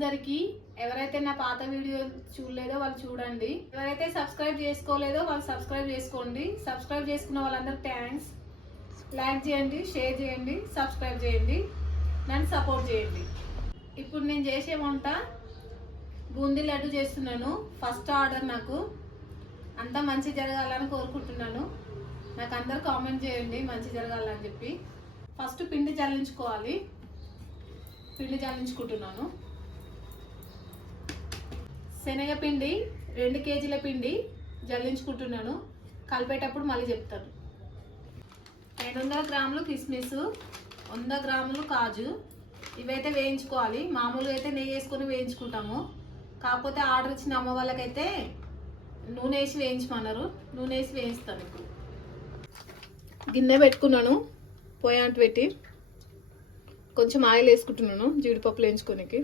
అందరికీ. ఎవరైతే నా పాత వీడియో చూడలేదో వాళ్ళు చూడండి, ఎవరైతే సబ్స్క్రైబ్ చేసుకోలేదో వాళ్ళు సబ్స్క్రైబ్ చేసుకోండి. సబ్స్క్రైబ్ చేసుకున్న వాళ్ళందరికీ థ్యాంక్స్. లైక్ చేయండి, షేర్ చేయండి, సబ్స్క్రైబ్ చేయండి, నన్ను సపోర్ట్ చేయండి. ఇప్పుడు నేను చేసే వంట బూందీ లడ్డు చేస్తున్నాను. First order. నాకు అంతా మంచి జరగాలని కోరుకుంటున్నాను. నాకు అందరు కామెంట్ చేయండి మంచి జరగాలని చెప్పి. ఫస్ట్ పిండి జల్లించుకోవాలి. పిండి జల్లించుకుంటున్నాను. శనగపిండి 2 కేజీల పిండి జల్లించుకుంటున్నాను. కలిపేటప్పుడు మళ్ళీ చెప్తాను. 200 గ్రాములు కిస్మిస్, 100 గ్రాములు కాజు. ఇవైతే వేయించుకోవాలి. మామూలుగా అయితే నెయ్యి వేసుకొని వేయించుకుంటాము. కాకపోతే ఆర్డర్ ఇచ్చిన అమ్మ వాళ్ళకైతే నూనె వేసి వేయించమన్నారు. నూనె వేసి వేయిస్తాను. ఇప్పుడు గిన్నె పెట్టుకున్నాను. పొయ్యి అంటు పెట్టి కొంచెం ఆయిల్ వేసుకుంటున్నాను జీడిపప్పులు వేయించుకోనికి.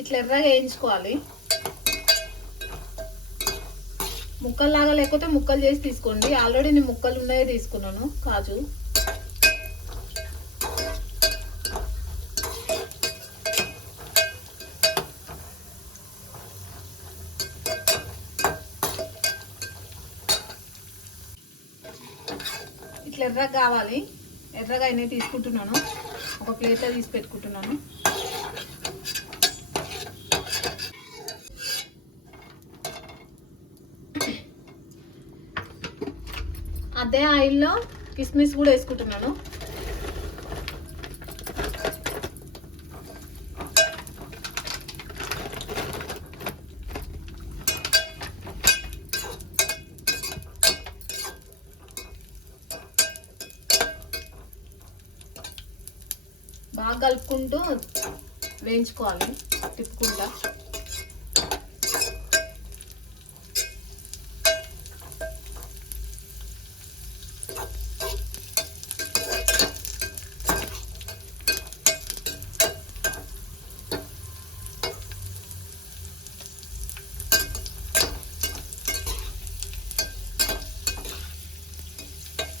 ఇట్లా ఎర్రగా వేయించుకోవాలి. ముక్కల్లాగా లేకపోతే ముక్కలు చేసి తీసుకోండి. ఆల్రెడీ నేను ముక్కలు ఉన్నాయే తీసుకున్నాను కాజు. ఇట్లా ఎర్రగా కావాలి. ఎర్రగా అయినా తీసుకుంటున్నాను. ఒక ప్లేట్లో తీసి పెట్టుకుంటున్నాను. అదే ఆయిల్లో కిస్మిస్ కూడా వేసుకుంటున్నాను. బాగా కలుపుకుంటూ వేయించుకోవాలి తిప్పుకుంటా.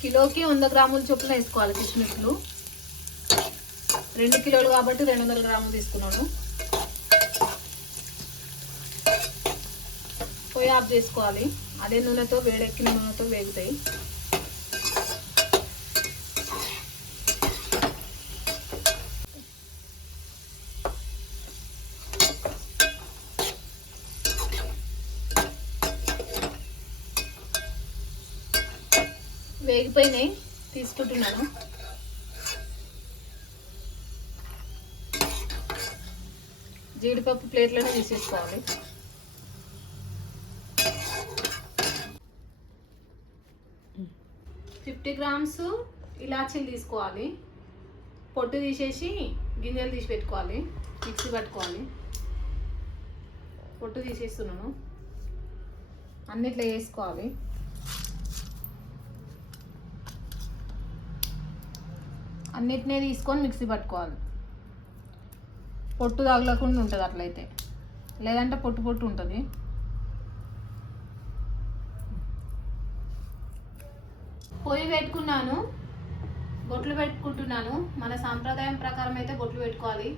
కిలోకి 100 గ్రాముల చొప్పున వేసుకోవాలి కిస్మిస్లు. 2 కిలోలు కాబట్టి 200 గ్రాములు తీసుకున్నాను. పొయ్యి ఆఫ్ చేసుకోవాలి. అదే నూనెతో, వేడెక్కిన నూనెతో వేగుతాయి. వేగిపోయినాయి, తీసుకుంటున్నాను. జీడిపప్పు ప్లేట్లోనే తీసేసుకోవాలి. $50 గ్రామ్స్ ఇలాచీలు తీసుకోవాలి. పొట్టు తీసేసి గింజలు తీసి పెట్టుకోవాలి. మిక్సీ పట్టుకోవాలి. పొట్టు తీసేస్తున్నాను. అన్నిట్లో వేసుకోవాలి. అన్నిటినీ తీసుకొని మిక్సీ పట్టుకోవాలి. పొట్టు తగలకుండా ఉంటుంది అట్లయితే, లేదంటే పొట్టు పొట్టు ఉంటుంది. పొయ్యి పెట్టుకున్నాను. బొట్లు పెట్టుకుంటున్నాను. మన సాంప్రదాయం ప్రకారం అయితే బొట్లు పెట్టుకోవాలి.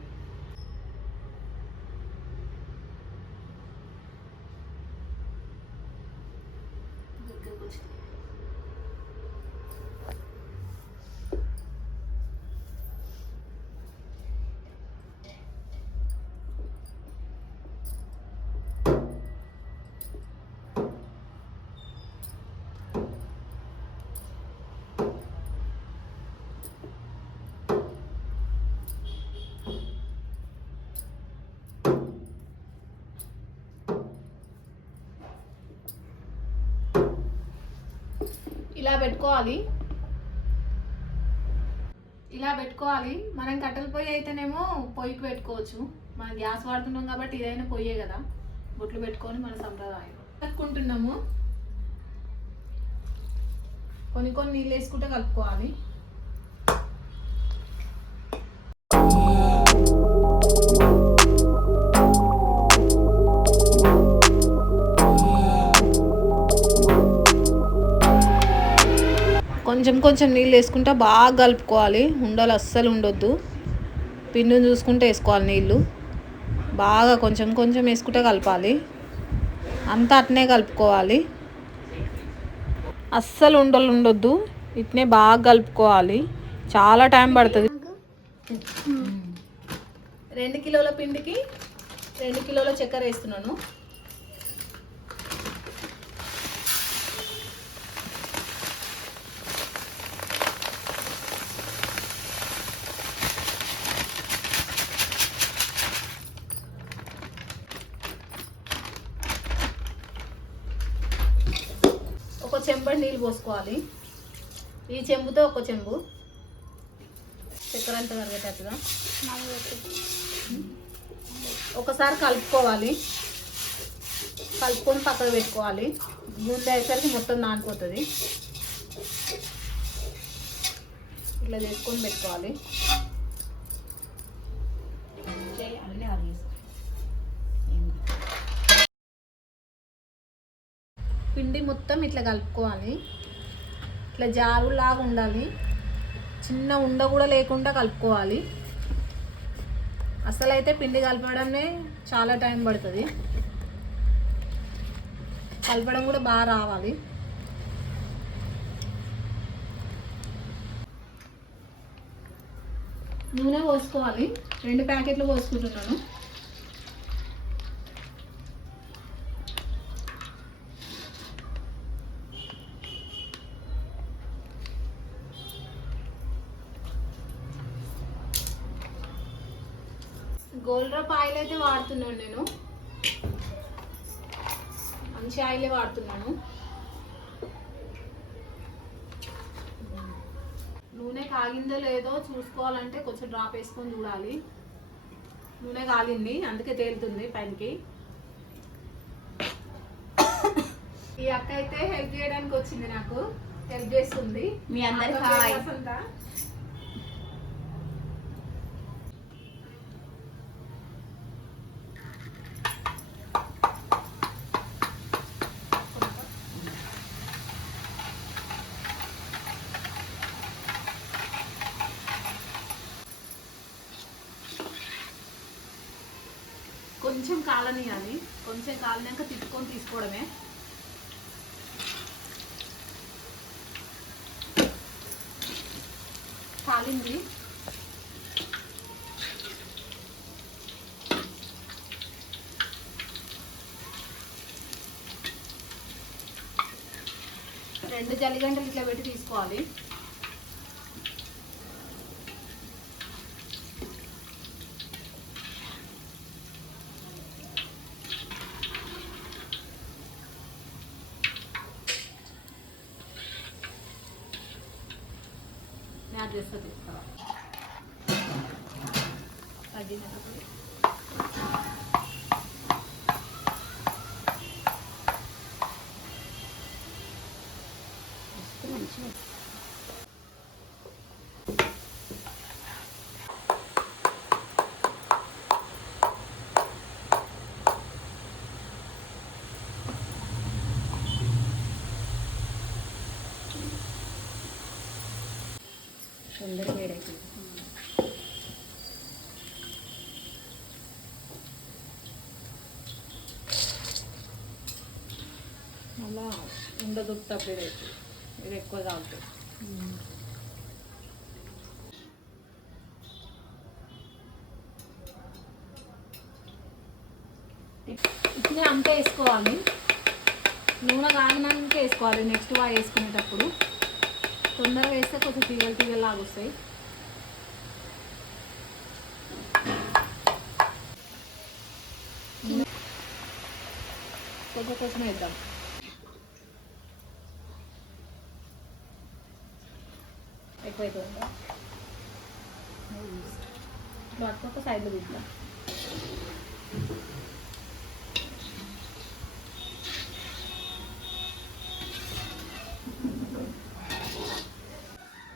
ఇలా పెట్టుకోవాలి. ఇలా పెట్టుకోవాలి. మనం కట్టెల పొయ్యి అయితేనేమో పొయ్యికి పెట్టుకోవచ్చు. మనం గ్యాస్ వాడుతున్నాం కాబట్టి ఇదైనా పొయ్యే కదా, బొట్లు పెట్టుకొని మన సంప్రదాయం కలుపుకుంటున్నాము. కొన్ని కొన్ని నీళ్ళు వేసుకుంటే కలుపుకోవాలి. కొంచెం కొంచెం నీళ్ళు వేసుకుంటే బాగా కలుపుకోవాలి. ఉండలు అస్సలు ఉండొద్దు. పిండిని చూసుకుంటే వేసుకోవాలి నీళ్ళు. బాగా కొంచెం కొంచెం వేసుకుంటే కలపాలి. అంతా అట్నే కలుపుకోవాలి. అస్సలు ఉండలు ఉండొద్దు. ఇట్నే బాగా కలుపుకోవాలి. చాలా టైం పడుతుంది. 2 కిలోల పిండికి 2 కిలోల చక్కెర వేస్తున్నాను. ఒక చెంబడి నీళ్ళు పోసుకోవాలి. ఈ చెంబుతో ఒక చెంబు చక్కెర అంతా కరిగేటట్టుగా ఒకసారి కలుపుకోవాలి. కలుపుకొని పక్కన పెట్టుకోవాలి. బూందీ అయ్యేసరికి మొత్తం నానిపోతుంది. ఇట్లా చేసుకొని పెట్టుకోవాలి. పిండి మొత్తం ఇట్లా కలుపుకోవాలి. ఇట్లా జారులాగా ఉండాలి. చిన్న ఉండ కూడా లేకుండా కలుపుకోవాలి. అసలు అయితే పిండి కలపడమే చాలా టైం పడుతుంది. కలపడం కూడా బాగా రావాలి. నూనె పోసుకోవాలి. 2 ప్యాకెట్లు పోసుకుంటున్నాను. గోల్డ్రప్ ఆయిల్ అయితే వాడుతున్నాను నేను. మంచి ఆయిలే వాడుతున్నాను. నూనె కాగిందో లేదో చూసుకోవాలంటే కొంచెం డ్రాప్ వేసుకొని చూడాలి. నూనె కాలింది, అందుకే తేలుతుంది పైనకి. ఈ అక్క అయితే హెల్ప్ చేయడానికి వచ్చింది, నాకు హెల్ప్ చేస్తుంది. మీ అందరికి కొంచెం కాలనియాలి. కొంచెం కాలినాక తిప్పుకొని తీసుకోవడమే. కాలింది. రెండు జల్లిగంటలు ఇట్లా పెట్టి తీసుకోవాలి. యాడ్ చేస్తా తీసుకోవాలి. తగ్గినప్పుడు తొందరగా వేడైతుంది. అలా ఉండదు, తప్పేది అవుతుంది. ఇది ఎక్కువ తాగుతుంది. ఇట్లే అంతే వేసుకోవాలి. నూనె కాగినాక వేసుకోవాలి. నెక్స్ట్ వేసుకునేటప్పుడు తొందరగా వేస్తే కొంచెం తీగలు తీగలు లాగా వస్తాయి. కొంచెం కొంచెం వేద్దాం. ఎక్కువైతుందా? ఇట్లా పట్టుకో, ఒక సైడ్లో ఇట్లా.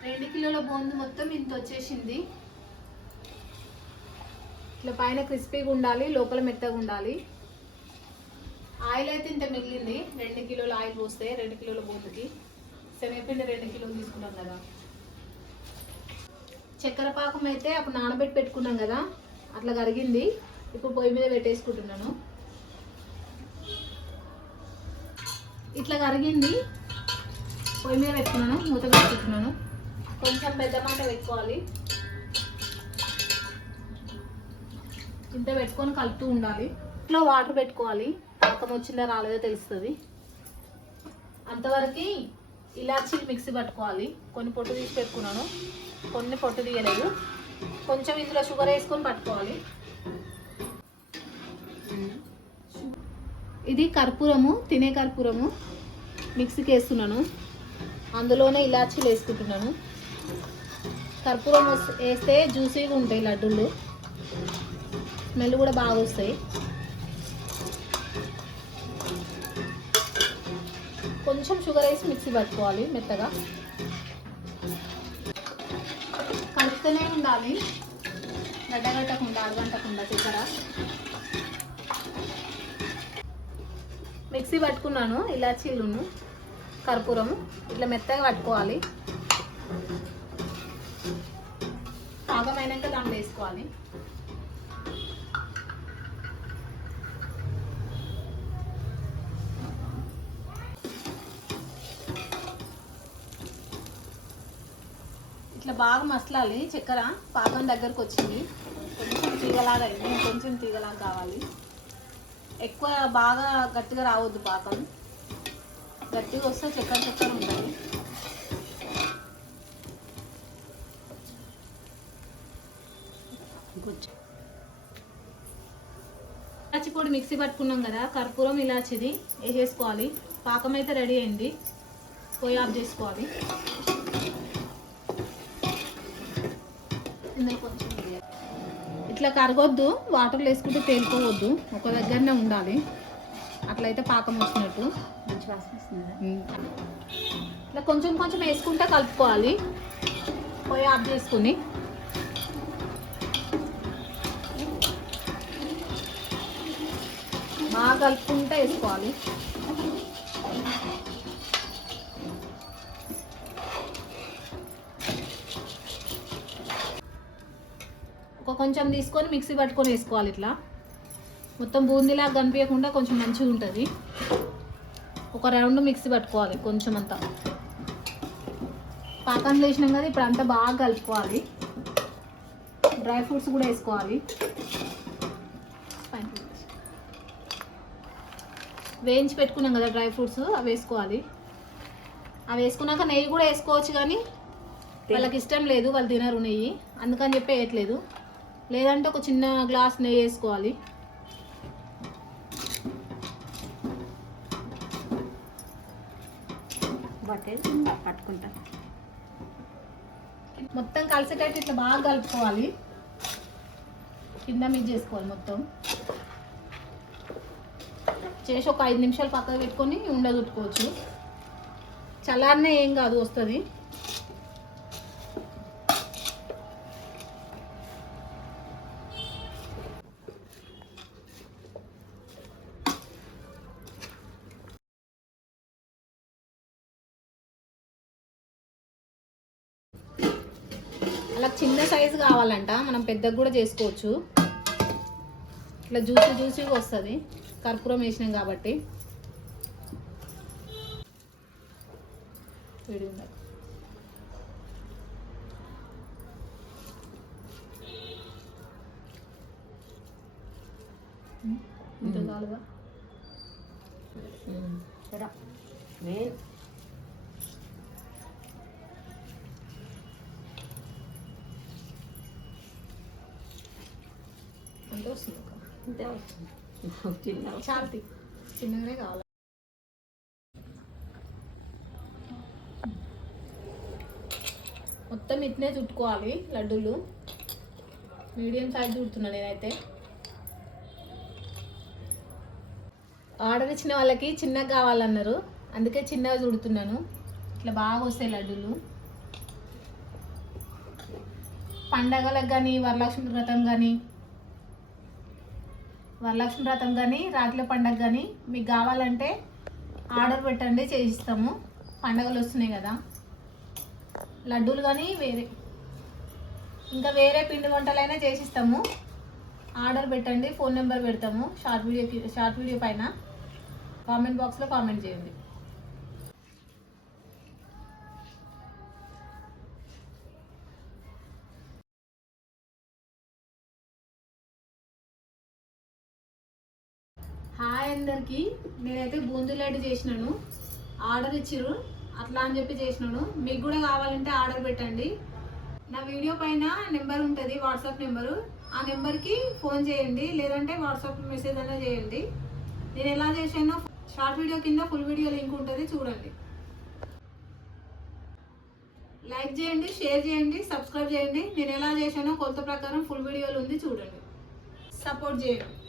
రెండు కిలోల బోందు మొత్తం ఇంత వచ్చేసింది. ఇట్లా పైన క్రిస్పీగా ఉండాలి, లోపల మెత్తగా ఉండాలి. ఆయిల్ అయితే ఇంత మిగిలింది. 2 కిలోల ఆయిల్ పోస్తే 2 కిలోల బోందుకి. శనగపిండి 2 కిలోలు తీసుకున్నాం కదా. చక్కెర పాకం అయితే అప్పుడు నానబెట్టి పెట్టుకున్నాం కదా, అట్లా కరిగింది. ఇప్పుడు పొయ్యి మీద పెట్టేసుకుంటున్నాను. ఇట్లా కరిగింది, పొయ్యి మీద పెట్టుకున్నాను, మూత పెట్టుకుంటున్నాను. కొంచెం పెద్ద మాట పెట్టుకోవాలి. ఇంత పెట్టుకొని కలుపుతూ ఉండాలి. ఇట్లా వాటర్ పెట్టుకోవాలి, పాకం వచ్చిందా రాలేదో తెలుస్తుంది. అంతవరకు ఇలాచీలు మిక్సీ పట్టుకోవాలి. కొన్ని పొట్టు తీసి పెట్టుకున్నాను, కొన్ని పొట్టు తీయలేదు. కొంచెం ఇందులో షుగర్ వేసుకొని పట్టుకోవాలి. ఇది కర్పూరము, తినే కర్పూరము మిక్సీకి వేస్తున్నాను. అందులోనే ఇలాచీలు వేసుకుంటున్నాను. కర్పూరం వేస్తే జ్యూసీగా ఉంటాయి లడ్డూలు, స్మెల్ కూడా బాగా వస్తాయి. కొంచెం షుగర్ వేసి మిక్సీ పట్టుకోవాలి మెత్తగా. కలుపుతూనే ఉండాలి, గడ్డగట్టకుండా, అడగంటకుండా చక్కెర. మిక్సీ పట్టుకున్నాను ఇలాచీలును కర్పూరం. ఇట్లా మెత్తగా పట్టుకోవాలి. పాకమైనాక దాంట్లో వేసుకోవాలి. ఇట్లా బాగా మసలాలి. చక్కెర పాకం దగ్గరకు వచ్చింది, కొంచెం తీగలాగా అయింది. కొంచెం తీగలాగా కావాలి. ఎక్కువ బాగా గట్టిగా రావద్దు పాకం. గట్టిగా వస్తే చక్కెర చక్కెర ఉంటుంది. ఇలాచి పొడి మిక్సీ పట్టుకున్నాం కదా, కర్పూరం ఇలాచిది వేసేసుకోవాలి. పాకం అయితే రెడీ అయింది, పొయ్యి ఆఫ్ చేసుకోవాలి. కొంచెం ఇట్లా కరగొద్దు, వాటర్లో వేసుకుంటే తేలిపోవద్దు, ఒక దగ్గరనే ఉండాలి. అట్లయితే పాకం వచ్చినట్టు. ఇట్లా కొంచెం కొంచెం వేసుకుంటే కలుపుకోవాలి. పొయ్యి ఆఫ్ చేసుకుని బాగా కలుపుకుంటే వేసుకోవాలి. కొంచెం తీసుకొని మిక్సీ పట్టుకొని వేసుకోవాలి. ఇట్లా మొత్తం బూందీలాగా కనిపించకుండా కొంచెం మంచిగా ఉంటుంది. ఒక రౌండ్ మిక్సీ పట్టుకోవాలి. కొంచెం అంతా పాకంలో వేసినాం కదా, ఇప్పుడు అంతా బాగా కలుపుకోవాలి. డ్రై ఫ్రూట్స్ కూడా వేసుకోవాలి. వేయించి పెట్టుకున్నాం కదా డ్రై ఫ్రూట్స్, అవి వేసుకోవాలి. అవి వేసుకున్నాక నెయ్యి కూడా వేసుకోవచ్చు, కానీ వాళ్ళకి ఇష్టం లేదు, వాళ్ళు తినరు నెయ్యి, అందుకని చెప్పి వేయట్లేదు. లేదంటే ఒక చిన్న గ్లాస్ నెయ్యి వేసుకోవాలి. పట్టుకుంటా మొత్తం కలిసేటట్టు ఇట్లా బాగా కలుపుకోవాలి. కింద మిక్స్ చేసుకోవాలి. మొత్తం చేసి ఒక 5 నిమిషాలు పక్కకు పెట్టుకొని ఉండదుట్టుకోవచ్చు. చల్లారనే ఏం కాదు, వస్తుంది. అలా చిన్న సైజు కావాలంట, మనం పెద్దగా కూడా చేసుకోవచ్చు. ఇట్లా జ్యూసీగా వస్తుంది, కర్పూరం వేసినాం కాబట్టి. ఇంత చాలుగా. అంతే వస్తుంది. చాలా చిన్నగానే కావాలి. మొత్తం ఇట్నే చుట్టుకోవాలి లడ్డూలు. మీడియం సైజ్ చుడుతున్నా నేనైతే. ఆర్డర్ ఇచ్చిన వాళ్ళకి చిన్నగా కావాలన్నారు, అందుకే చిన్నగా చుడుతున్నాను. ఇట్లా బాగా వస్తాయి లడ్డూలు. పండగలకు కానీ వరలక్ష్మి వ్రతం కానీ రాఖీల పండగ కానీ మీకు కావాలంటే ఆర్డర్ పెట్టండి, చేయిస్తాము. పండగలు వస్తున్నాయి కదా. లడ్డూలు కానీ ఇంకా వేరే పిండి వంటలైనా చేసిస్తాము. ఆర్డర్ పెట్టండి, ఫోన్ నెంబర్ పెడతాము షార్ట్ వీడియో పైన. కామెంట్ బాక్స్లో కామెంట్ చేయండి. హాయ్ అందరికి. నేనైతే బూందీ లడ్డు చేసినాను, ఆర్డర్ ఇచ్చిర్రు అట్లా అని చెప్పి చేసినాను. మీకు కూడా కావాలంటే ఆర్డర్ పెట్టండి. నా వీడియో పైన నెంబర్ ఉంటుంది, వాట్సాప్ నెంబరు. ఆ నెంబర్కి ఫోన్ చేయండి, లేదంటే వాట్సాప్ మెసేజ్ అయినా చేయండి. నేను ఎలా చేశానో షార్ట్ వీడియో కింద ఫుల్ వీడియో లింక్ ఉంటుంది, చూడండి. లైక్ చేయండి, షేర్ చేయండి, సబ్స్క్రైబ్ చేయండి. నేను ఎలా చేశానో కొలత ప్రకారం ఫుల్ వీడియోలు ఉంది, చూడండి. సపోర్ట్ చేయండి.